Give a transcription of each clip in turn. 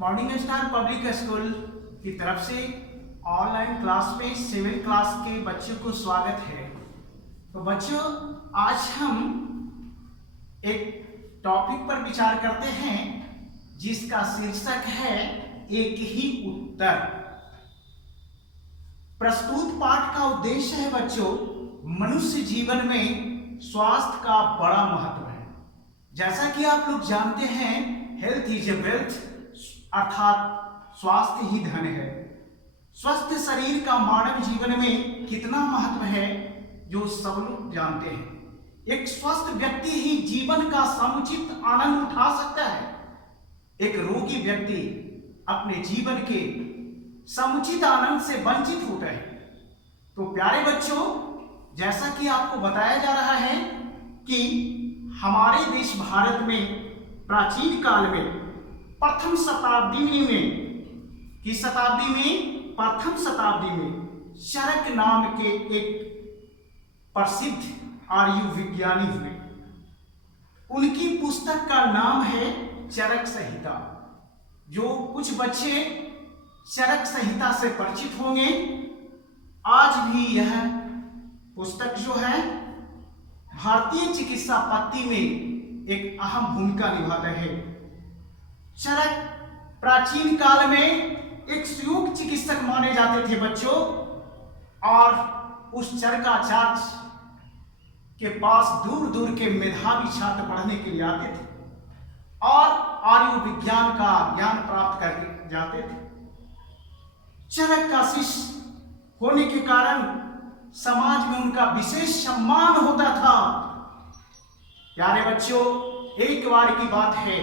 Morning star public school की तरफ से ऑनलाइन क्लास में 7th क्लास के बच्चों को स्वागत है। तो बच्चों, आज हम एक टॉपिक पर विचार करते हैं जिसका शीर्षक है एक ही उत्तर। प्रस्तुत पाठ का उद्देश्य है बच्चों, मनुष्य जीवन में स्वास्थ्य का बड़ा महत्व है। जैसा कि आप लोग जानते हैं, हेल्थ इज ए वेल्थ, अर्थात स्वास्थ्य ही धन है। स्वस्थ शरीर का मानव जीवन में कितना महत्व है जो सब लोग जानते हैं। एक स्वस्थ व्यक्ति ही जीवन का समुचित आनंद उठा सकता है। एक रोगी व्यक्ति अपने जीवन के समुचित आनंद से वंचित होता है। तो प्यारे बच्चों, जैसा कि आपको बताया जा रहा है कि हमारे देश भारत में प्राचीन काल में प्रथम शताब्दी में चरक नाम के एक प्रसिद्ध आर्य विज्ञानी हुए। उनकी पुस्तक का नाम है चरक संहिता। जो कुछ बच्चे चरक संहिता से परिचित होंगे, आज भी यह पुस्तक जो है भारतीय चिकित्सा पद्धति में एक अहम भूमिका निभाता है। चरक प्राचीन काल में एक सुयोग चिकित्सक माने जाते थे बच्चों, और उस चरकाचार्य के पास दूर दूर के मेधावी छात्र पढ़ने के लिए आते थे और आयु विज्ञान का ज्ञान प्राप्त करके जाते थे। चरक का शिष्य होने के कारण समाज में उनका विशेष सम्मान होता था। प्यारे बच्चों, एक बार की बात है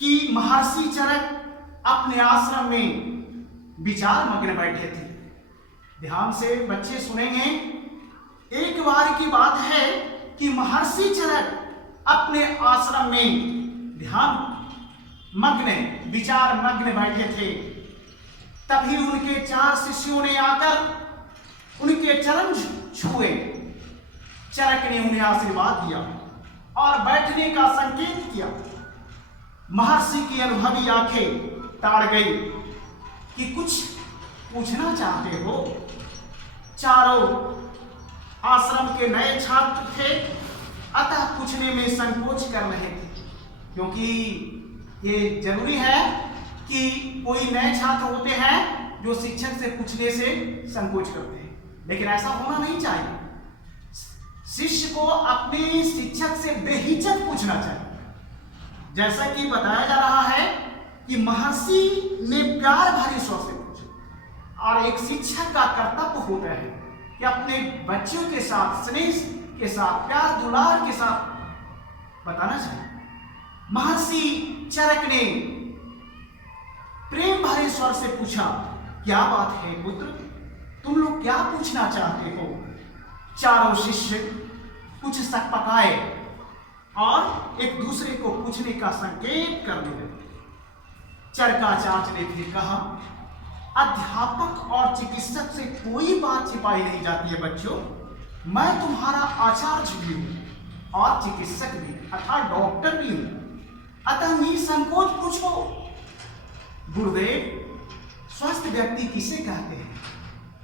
कि महर्षि चरक अपने आश्रम में विचार मग्न बैठे थे। ध्यान से बच्चे सुनेंगे। एक बार की बात है कि महर्षि चरक अपने आश्रम में ध्यान मग्न, विचार मग्न बैठे थे। तभी उनके 4 शिष्यों ने आकर उनके चरण छुए। चरक ने उन्हें आशीर्वाद दिया और बैठने का संकेत किया। महर्षि की अनुभवी आंखें ताड़ गई कि कुछ पूछना चाहते हो। चारों आश्रम के नए छात्र थे, अतः पूछने में संकोच कर रहे थे, क्योंकि ये जरूरी है कि कोई नए छात्र होते हैं जो शिक्षक से पूछने से संकोच करते हैं, लेकिन ऐसा होना नहीं चाहिए। शिष्य को अपने शिक्षक से बेहिचक पूछना चाहिए। जैसा कि बताया जा रहा है कि महर्षि ने प्यार भरे स्वर से पूछा, और एक शिक्षक का कर्तव्य होता है कि अपने बच्चों के साथ स्नेह के साथ, प्यार दुलार के साथ बताना चाहिए। महर्षि चरक ने प्रेम भरे स्वर से पूछा, क्या बात है पुत्र, तुम लोग क्या पूछना चाहते हो? चारों शिष्य कुछ सकपकाए और एक दूसरे को पूछने का संकेत करने लगे। चरकाचार्य ने फिर कहा, अध्यापक और चिकित्सक से कोई बात छिपाई नहीं जाती है बच्चों। मैं तुम्हारा आचार्य भी हूं और चिकित्सक भी, अर्थात डॉक्टर भी हूं, अतः निसंकोच पूछो। गुरुदेव, स्वस्थ व्यक्ति किसे कहते हैं?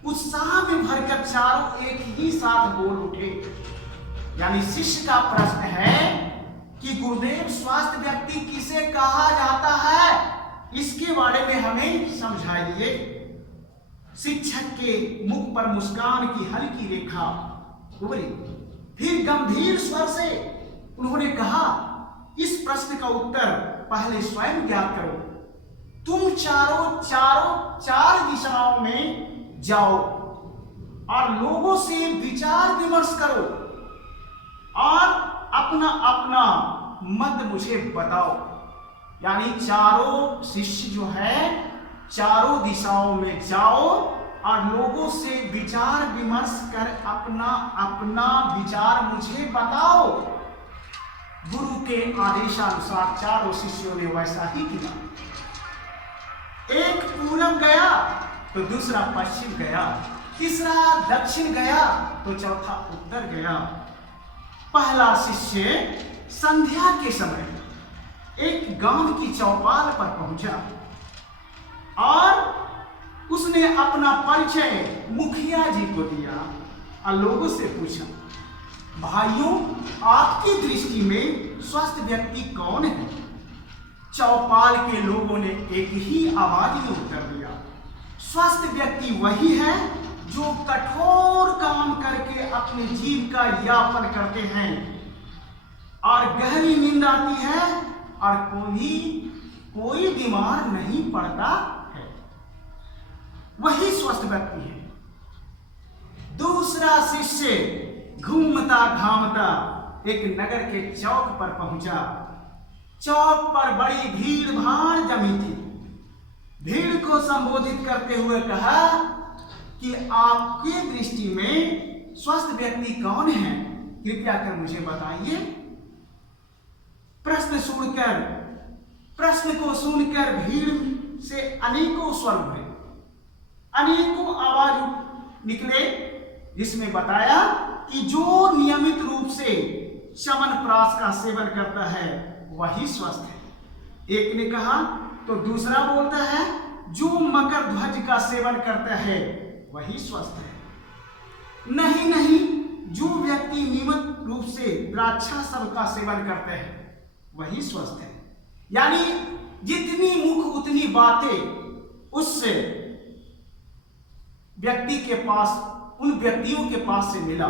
उत्साह में भरकर चारों एक ही साथ बोल उठे। यानी शिष्य का प्रश्न है कि गुरुदेव, स्वस्थ व्यक्ति किसे कहा जाता है, इसके बारे में हमें समझाइए। शिक्षक के मुख पर मुस्कान की हल्की रेखा उभरी। फिर गंभीर स्वर से उन्होंने कहा, इस प्रश्न का उत्तर पहले स्वयं ज्ञात करो। तुम चारों चार दिशाओं में जाओ और लोगों से विचार विमर्श करो और अपना अपना मत मुझे बताओ। यानी चारों शिष्य जो है चारों दिशाओं में जाओ और लोगों से विचार विमर्श कर अपना अपना विचार मुझे बताओ। गुरु के आदेशानुसार चारों शिष्यों ने वैसा ही किया। एक पूरब गया तो दूसरा पश्चिम गया, तीसरा दक्षिण गया तो चौथा उत्तर गया। पहला शिष्य संध्या के समय एक गांव की चौपाल पर पहुंचा और उसने अपना परिचय मुखिया जी को दिया और लोगों से पूछा, भाइयों, आपकी दृष्टि में स्वस्थ व्यक्ति कौन है? चौपाल के लोगों ने एक ही आवाज में उत्तर दिया, स्वस्थ व्यक्ति वही है जो कठोर काम करके अपने जीविका यापन करते हैं और गहरी नींद आती है और कोई बीमार नहीं पड़ता है, वही स्वस्थ व्यक्ति है। दूसरा शिष्य घूमता घामता एक नगर के चौक पर पहुंचा। चौक पर बड़ी भीड़ भाड़ जमी थी। भीड़ को संबोधित करते हुए कहा कि आपकी दृष्टि में स्वस्थ व्यक्ति कौन है, कृपया कर मुझे बताइए। प्रश्न को सुनकर भीड़ से अनेकों स्वर उठे, अनेकों आवाज निकले, जिसमें बताया कि जो नियमित रूप से च्यवनप्राश का सेवन करता है वही स्वस्थ है। एक ने कहा तो दूसरा बोलता है जो मकर ध्वज का सेवन करता है वही स्वस्थ है। नहीं, जो व्यक्ति नियमित रूप से द्राक्षारस का सेवन करते हैं वही स्वस्थ है। यानी जितनी मुख उतनी बातें उस व्यक्ति के पास, उन व्यक्तियों के पास से मिला।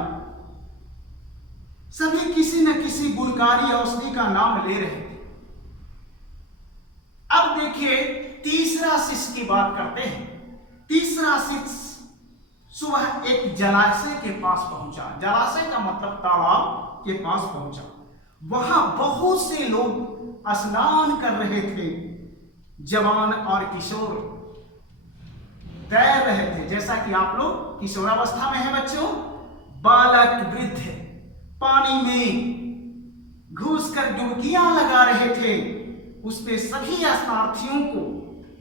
सभी किसी न किसी गुणकारी औषधि का नाम ले रहे थे। अब देखिए तीसरा शिष्य की बात करते हैं। तीसरा शिष्य सुबह एक जलाशय के पास पहुंचा। जलाशय का मतलब तालाब के पास पहुंचा। वहां बहुत से लोग स्नान कर रहे थे। जवान और किशोर तैर रहे थे। जैसा कि आप लोग किशोरावस्था में हैं बच्चों, बालक वृद्ध पानी में घुसकर डुबकियां लगा रहे थे। उसने सभी स्नार्थियों को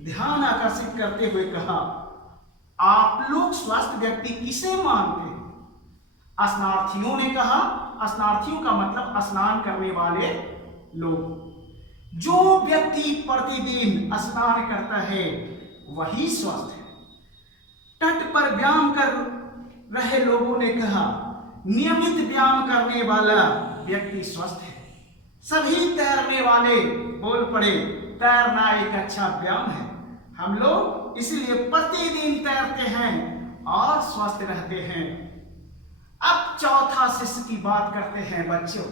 ध्यान आकर्षित करते हुए कहा, आप लोग स्वस्थ व्यक्ति किसे मानते हैं? स्नार्थियों ने कहा, स्नार्थियों का मतलब स्नान करने वाले लोग। जो व्यक्ति प्रतिदिन स्नान करता है वही स्वस्थ है। तट पर व्यायाम कर रहे लोगों ने कहा, नियमित व्यायाम करने वाला व्यक्ति स्वस्थ है। सभी तैरने वाले बोल पड़े, तैरना एक अच्छा व्यायाम है, हम लोग इसलिए प्रतिदिन तैरते हैं और स्वस्थ रहते हैं। अब चौथा शिष्य की बात करते हैं बच्चों।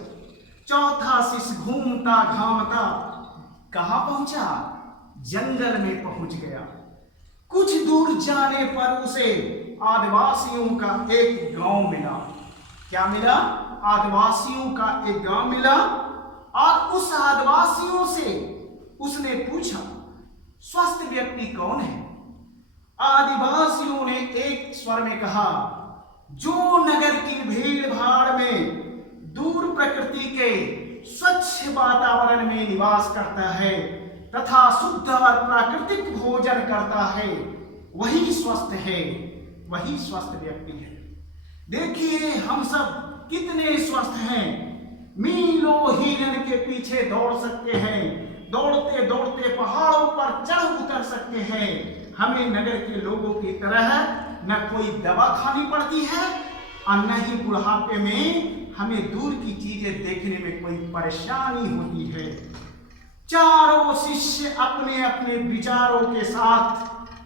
चौथा शिष्य घूमता घामता कहां पहुंचा? जंगल में पहुंच गया। कुछ दूर जाने पर उसे आदिवासियों का एक गांव मिला। क्या मिला? आदिवासियों का एक गांव मिला और उस आदिवासियों से उसने पूछा, स्वस्थ व्यक्ति कौन है? आदिवासियों ने एक स्वर में कहा, जो नगर की भीड़ भाड़ में दूर प्रकृति के स्वच्छ वातावरण में निवास करता है तथा शुद्ध और प्राकृतिक भोजन करता है वही स्वस्थ है, वही स्वस्थ व्यक्ति है। देखिए हम सब कितने स्वस्थ हैं। मीलों हिरण के पीछे दौड़ सकते हैं, दौड़ते दौड़ते पहाड़ों पर चढ़ उतर सकते हैं। हमें नगर के लोगों की तरह न कोई दवा खानी पड़ती है और न ही बुढ़ापे में हमें दूर की चीजें देखने में कोई परेशानी होती है। चारों शिष्य अपने अपने विचारों के साथ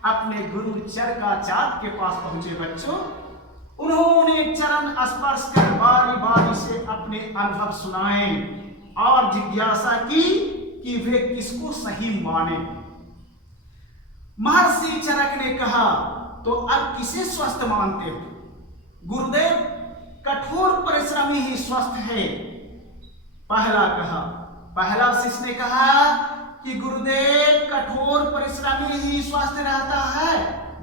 अपने गुरु चरकाचार्य के पास पहुंचे बच्चों। उन्होंने चरण स्पर्श कर बारी बारी से अपने अनुभव सुनाए और जिज्ञासा की कि वे किसको सही माने। महर्षि चरक ने कहा, तो अब किसे स्वस्थ मानते हो? गुरुदेव, कठोर परिश्रमी ही स्वस्थ है, पहला शिष्य ने कहा कि गुरुदेव कठोर परिश्रमी ही स्वस्थ रहता है।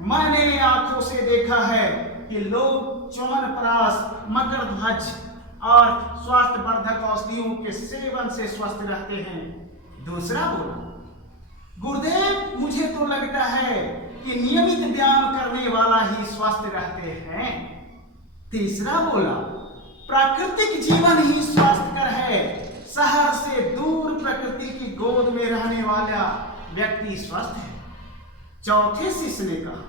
मैंने आंखों से देखा है कि लोग च्यवनप्राश, मकर ध्वज और स्वास्थ्य वर्धक औषधियों के सेवन से स्वस्थ रहते हैं। दूसरा बोला, गुरुदेव मुझे तो लगता है कि नियमित व्यायाम करने वाला ही स्वस्थ रहते हैं। तीसरा बोला, प्राकृतिक जीवन ही स्वास्थ्यकर है, शहर से दूर प्रकृति की गोद में रहने वाला व्यक्ति स्वस्थ है। चौथे शिष्य ने कहा,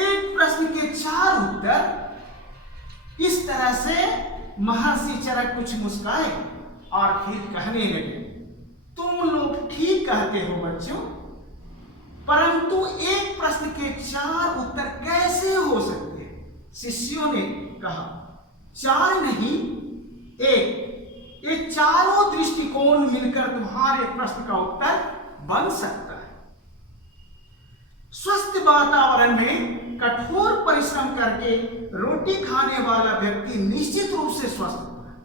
एक प्रश्न के 4 उत्तर। इस तरह से महर्षि चरक कुछ मुस्काए और फिर कहने लगे, तुम लोग ठीक कहते हो बच्चों, परंतु एक प्रश्न के 4 उत्तर कैसे हो सकते हैं? शिष्यों ने कहा, 4 नहीं, 1। ये चारों दृष्टिकोण मिलकर तुम्हारे प्रश्न का उत्तर बन सकता है। स्वस्थ वातावरण में कठोर परिश्रम करके रोटी खाने वाला व्यक्ति निश्चित रूप से स्वस्थ होता है।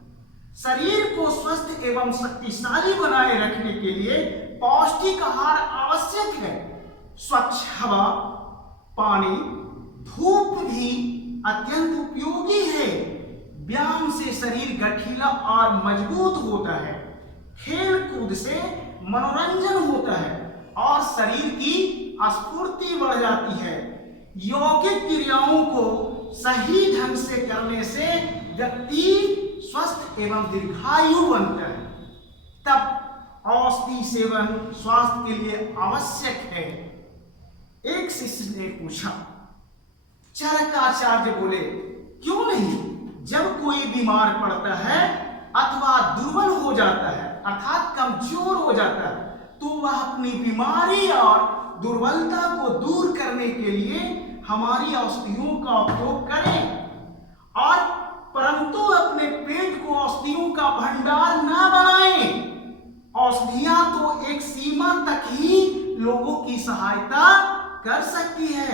शरीर को स्वस्थ एवं शक्तिशाली बनाए रखने के लिए पौष्टिक आहार आवश्यक है। स्वच्छ हवा, पानी, धूप भी अत्यंत उपयोगी है। व्यायाम से शरीर गठीला और मजबूत होता है। खेल कूद से मनोरंजन होता है और शरीर की स्फूर्ति बढ़ जाती है। यौगिक क्रियाओं को सही ढंग से करने से व्यक्ति स्वस्थ एवं दीर्घायु बनता है। तब औषधि सेवन स्वास्थ्य के लिए आवश्यक है। एक शिष्य ने पूछा, चरकाचार्य बोले, क्यों नहीं? जब कोई बीमार पड़ता है अथवा दुर्बल हो जाता है अर्थात कमजोर हो जाता है, तो वह अपनी बीमारी और दुर्बलता को दूर करने के लिए हमारी औषधियों का उपयोग करें, और परंतु अपने पेट को औषधियों का भंडार न बनाएं। औषधियां तो एक सीमा तक ही लोगों की सहायता कर सकती है।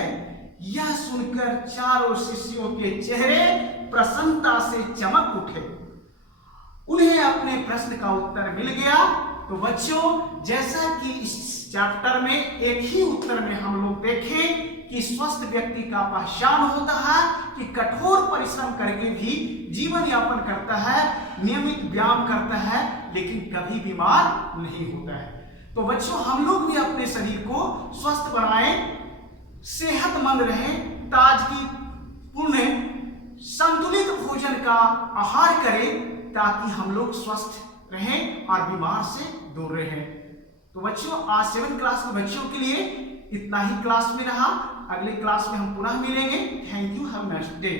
यह सुनकर चारों शिष्यों के चेहरे प्रसन्नता से चमक उठे। उन्हें अपने प्रश्न का उत्तर मिल गया। तो बच्चों, जैसा कि इस चैप्टर में एक ही उत्तर में हम लोग देखें कि स्वस्थ व्यक्ति का पहचान होता है कि कठोर परिश्रम करके भी जीवन यापन करता है, नियमित व्यायाम करता है, लेकिन कभी बीमार नहीं होता है। तो बच्चों, हम लोग भी अपने शरीर को स्वस्थ बनाएं, सेहतमंद रहें, ताजगी पूर्ण संतुलित भोजन का आहार करें, ताकि हम लोग स्वस्थ रहें और बीमार से दूर रहें। तो बच्चों, आज 7th क्लास के बच्चों के लिए इतना ही क्लास में रहा। अगले क्लास में हम पुनः मिलेंगे। Thank you, have a nice day.